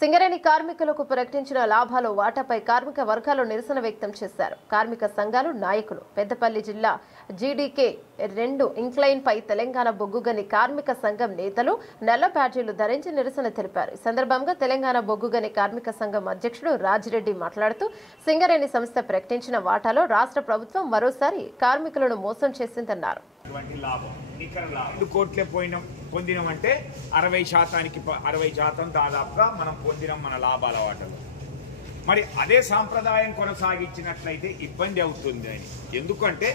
సింగరేణి కార్మికులకు ప్రకటించిన లాభాల వాటాపై కార్మిక వర్గాలు నిరసన వ్యక్తం చేశారు. కార్మిక సంఘాలు నాయకులు పెద్దపల్లి జిల్లా జీడీకే 2 ఇంక్లైన్ పై తెలంగాణ బొగ్గుగని కార్మిక సంఘం నేతలు నల్ల బ్యాడ్జీలు ధరించి నిరసన తెలిపారు. ఈ సందర్భంగా తెలంగాణ బొగ్గుగని కార్మిక సంఘం అధ్యక్షుడు రాజిరెడ్డి మాట్లాడుతూ సింగరేణి సంస్థ ప్రకటించిన వాటాలో రాష్ట్ర ప్రభుత్వం మరోసారి కార్మికులను మోసం చేసిందన్నారు. కోట్లే పొందినమంటే 60% దాదాపుగా మనం పొందినాం మన లాభాల వాటలు. మరి అదే సాంప్రదాయం కొనసాగించినట్లయితే ఇబ్బంది అవుతుంది అని, ఎందుకంటే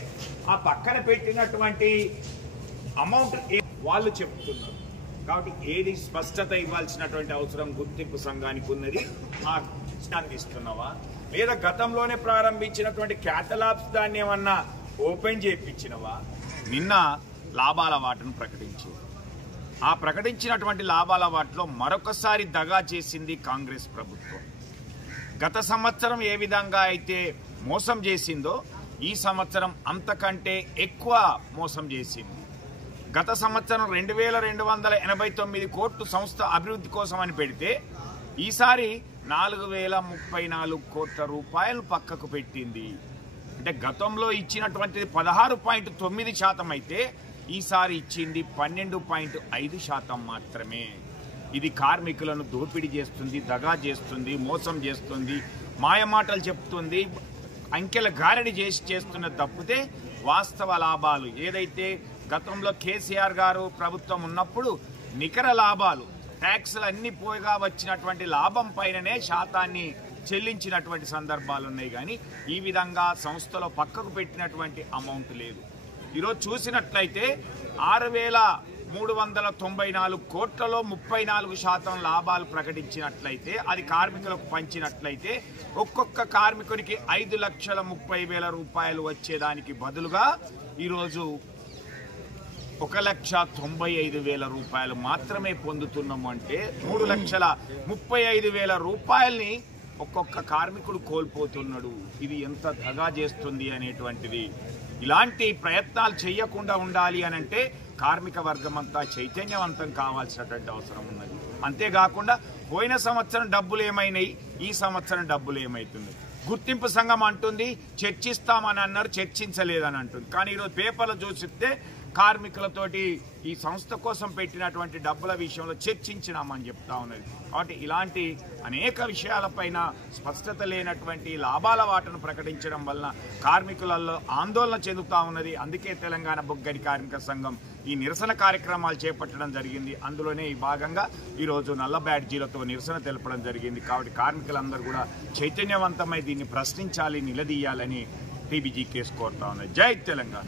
ఆ పక్కన పెట్టినటువంటి అమౌంట్ వాళ్ళు చెప్తున్నారు కాబట్టి ఏది స్పష్టత ఇవ్వాల్సినటువంటి అవసరం గుర్తింపు సంఘానికి ఉన్నది. ఆ ఇస్తున్నావా లేదా గతంలోనే ప్రారంభించినటువంటి క్యాటలాగ్స్ దాన్ని ఏమన్నా ఓపెన్ చేయించినవా? నిన్న లాభాల వాటను ప్రకటించి ఆ ప్రకటించినటువంటి లాభాల వాటలో మరొకసారి దగా చేసింది కాంగ్రెస్ ప్రభుత్వం. గత సంవత్సరం ఏ విధంగా అయితే మోసం చేసిందో ఈ సంవత్సరం అంతకంటే ఎక్కువ మోసం చేసింది. గత సంవత్సరం 2289 కోట్లు సంస్థ అభివృద్ధి కోసం అని పెడితే ఈసారి 4034 కోట్ల రూపాయలు పక్కకు పెట్టింది. అంటే గతంలో ఇచ్చినటువంటిది 16.9% అయితే ఈసారి ఇచ్చింది 12.5% మాత్రమే. ఇది కార్మికులను దోపిడీ చేస్తుంది, దగా చేస్తుంది, మోసం చేస్తుంది, మాయమాటలు చెప్తుంది, అంకెల గారడి చేస్తున్న తప్పితే వాస్తవ లాభాలు ఏదైతే గతంలో కేసీఆర్ గారు ప్రభుత్వం ఉన్నప్పుడు నికర లాభాలు ట్యాక్సులు అన్ని పోగా వచ్చినటువంటి లాభం పైననే శాతాన్ని చెల్లించినటువంటి సందర్భాలు ఉన్నాయి. కానీ ఈ విధంగా సంస్థలో పక్కకు పెట్టినటువంటి అమౌంట్ లేదు. ఈరోజు చూసినట్లయితే 6,394 కోట్లలో 34% లాభాలు ప్రకటించినట్లయితే అది కార్మికులకు పంచినట్లయితే ఒక్కొక్క కార్మికునికి 5,30,000 రూపాయలు వచ్చేదానికి బదులుగా ఈరోజు 1,95,000 రూపాయలు మాత్రమే పొందుతున్నాము. అంటే 3,35,000 రూపాయల్ని ఒక్కొక్క కార్మికుడు కోల్పోతున్నాడు. ఇది ఎంత దగా చేస్తుంది అనేటువంటిది. ఇలాంటి ప్రయత్నాలు చేయకుండా ఉండాలి అని అంటే కార్మిక వర్గం అంతా చైతన్యవంతం కావాల్సినటువంటి అవసరం ఉన్నది. అంతేకాకుండా పోయిన సంవత్సరం డబ్బులు ఏమైనాయి, ఈ సంవత్సరం డబ్బులు ఏమైతుంది? గుర్తింపు సంఘం అంటుంది చర్చిస్తామని అన్నారు, చర్చించలేదని అంటుంది. కానీ ఈరోజు పేపర్లు చూసిస్తే కార్మికులతోటి ఈ సంస్థ కోసం పెట్టినటువంటి డబ్బుల విషయంలో చర్చించినామని చెప్తా ఉన్నది. కాబట్టి ఇలాంటి అనేక విషయాలపైన స్పష్టత లేనటువంటి లాభాల వాటను ప్రకటించడం వలన కార్మికులలో ఆందోళన చెందుతా ఉన్నది. అందుకే తెలంగాణ బొగ్గని కార్మిక సంఘం ఈ నిరసన కార్యక్రమాలు చేపట్టడం జరిగింది. అందులోనే ఈ భాగంగా ఈరోజు నల్ల బ్యాడ్జీలతో నిరసన తెలపడం జరిగింది. కాబట్టి కార్మికులందరూ కూడా చైతన్యవంతమై దీన్ని ప్రశ్నించాలి, నిలదీయాలని టీబీజీ కేసు కోరుతా ఉన్నది. జై తెలంగాణ.